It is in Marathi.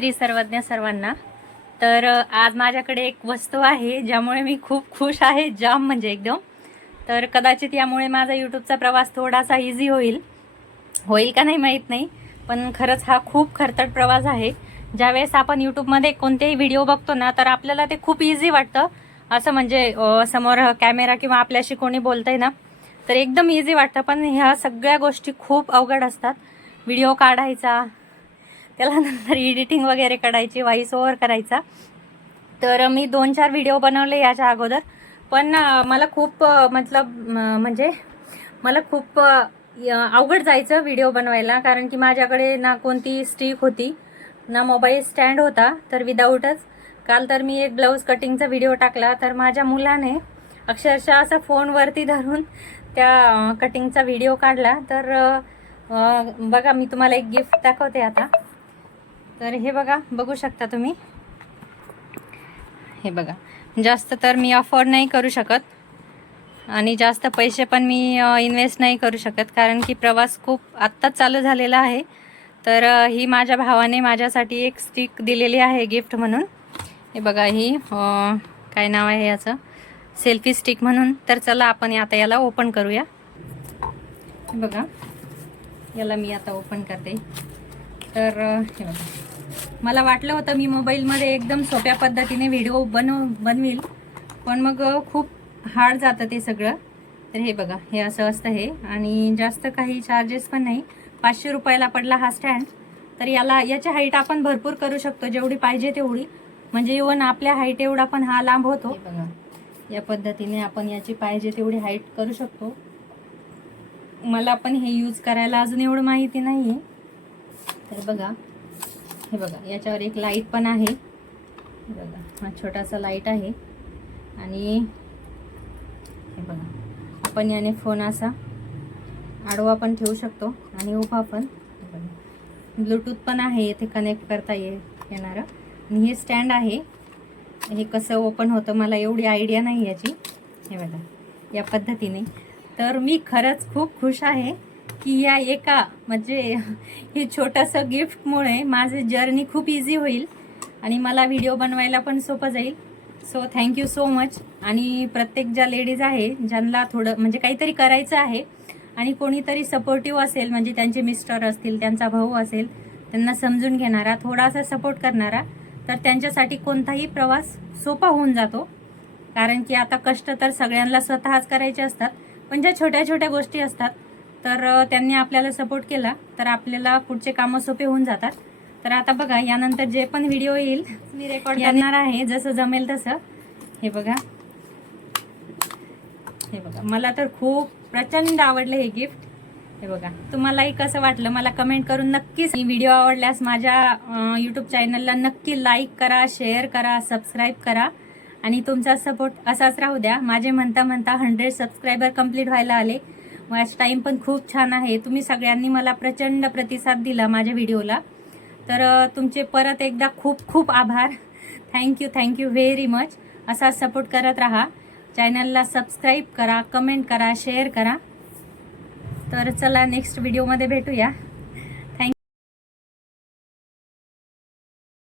श्री सर्वज्ञ सर्वांना. तर आज माझ्याकडे एक वस्तू आहे ज्यामुळे मी खूप खुश आहे जाम म्हणजे एकदम. तर कदाचित यामुळे माझा यूट्यूबचा प्रवास थोडासा इझी होईल. होईल का नाही माहीत नाही पण खरंच हा खूप खरतट प्रवास आहे. ज्यावेळेस आपण यूट्यूबमध्ये कोणतेही व्हिडिओ बघतो ना तर आपल्याला ते खूप इझी वाटतं. असं म्हणजे समोर कॅमेरा किंवा आपल्याशी कोणी बोलतंय ना तर एकदम इझी वाटतं. पण ह्या सगळ्या गोष्टी खूप अवघड असतात. व्हिडिओ काढायचा त्याला नंतर एडिटिंग वगैरे करायची व्हॉइस ओव्हर करायचा. तर मी दोन चार व्हिडिओ बनवले याच्या अगोदर. पण मला खूप मतलब म्हणजे मला खूप अवघड जायचं व्हिडिओ बनवायला. कारण की माझ्याकडे ना कोणती स्टिक होती ना मोबाईल स्टँड होता तर विदाऊटच काल तर मी एक ब्लाऊज कटिंगचा व्हिडिओ टाकला. तर माझ्या मुलाने अक्षरशः असा फोनवरती धरून त्या कटिंगचा व्हिडिओ काढला. तर बघा मी तुम्हाला एक गिफ्ट दाखवते आता. तर हे बघा बघू शकता तुम्ही. हे बघा जास्त तर मी अफोर्ड नाही करू शकत. आणि जास्त पैसे पण मी इन्व्हेस्ट नाही करू शकत कारण की प्रवास खूप आत्ताच चालू झालेला आहे. तर ही माझ्या भावाने माझ्यासाठी एक स्टिक दिलेली आहे गिफ्ट म्हणून. हे बघा ही काय नाव आहे याचं? सेल्फी स्टिक म्हणून. तर चला आपण आता याला ओपन करूया. बघा याला मी आता ओपन करते. तर हे बघा. मला वाटलं होतं मी मोबाईलमध्ये एकदम सोप्या पद्धतीने व्हिडिओ बनव बनवील पण मग खूप हार्ड जातं ते सगळं. तर हे बघा हे असं असतं हे. आणि जास्त काही चार्जेस पण नाही. पाचशे रुपयाला पडला हा स्टँड तर याला याची हाईट आपण भरपूर करू शकतो जेवढी पाहिजे तेवढी. म्हणजे इवन आपल्या हाईट एवढा पण हा लांब होतो. बघा. या पद्धतीने आपण याची पाहिजे तेवढी हाईट करू शकतो. मला पण हे यूज करायला अजून एवढं माहिती नाही तर बघा हे बघा याच्यावर एक लाइट पण आहे. हे बघा हा छोटासा लाइट आहे. आणि हे बघा आपण याने फोन असा आडवा पण ठेवू शकतो आणि उभा पण. ब्लूटूथ पण आहे येथे कनेक्ट करता ये येणारं. आणि हे स्टँड आहे. हे कसं ओपन होतं मला एवढी आयडिया नाही याची. हे बघा या पद्धतीने. तर मी खरंच खूप खुश आहे. की या एका म्हणजे हे छोटंसं गिफ्टमुळे माझं जर्नी खूप इझी होईल आणि मला व्हिडिओ बनवायला पण सोपं जाईल. सो थँक्यू सो मच आणि प्रत्येक ज्या लेडीज आहे ज्यांना थोडं म्हणजे काहीतरी करायचं आहे आणि कोणीतरी सपोर्टिव्ह असेल म्हणजे त्यांचे मिस्टर असतील त्यांचा भाऊ असेल त्यांना समजून घेणारा थोडासा सपोर्ट करणारा तर त्यांच्यासाठी कोणताही प्रवास सोपा होऊन जातो. कारण की आता कष्ट तर सगळ्यांना स्वतःच करायचे असतात पण ज्या छोट्या छोट्या गोष्टी असतात तर त्यांनी आपल्याला सपोर्ट केला. तर आपल्याला पुढचे कामं सोपे होऊन जातात. तर आता बघा यानंतर जे पण व्हिडिओ येईल मी रेकॉर्ड करणार आहे जसं जमेल तसं. हे बघा. हे बघा मला तर खूप प्रचंड आवडलं हे गिफ्ट हे बघा तुम्हालाही कसं वाटलं मला कमेंट करून नक्कीच व्हिडिओ आवडल्यास माझ्या यूट्यूब चॅनलला नक्की लाईक करा शेअर करा सबस्क्राईब करा. आणि तुमचा सपोर्ट असाच राहू द्या. माझे म्हणता म्हणता हंड्रेड सबस्क्रायबर कंप्लीट व्हायला आले. वॉच टाईम पण खूप छान आहे. तुम्ही सगळ्यांनी मला प्रचंड प्रतिसाद दिला माझ्या व्हिडिओला. तर तुमचे परत एकदा खूप खूप आभार. Thank you thank you very much असा सपोर्ट करत राहा. चॅनलला सबस्क्राईब करा कमेंट करा शेअर करा. तर चला नेक्स्ट व्हिडिओमध्ये भेटूया.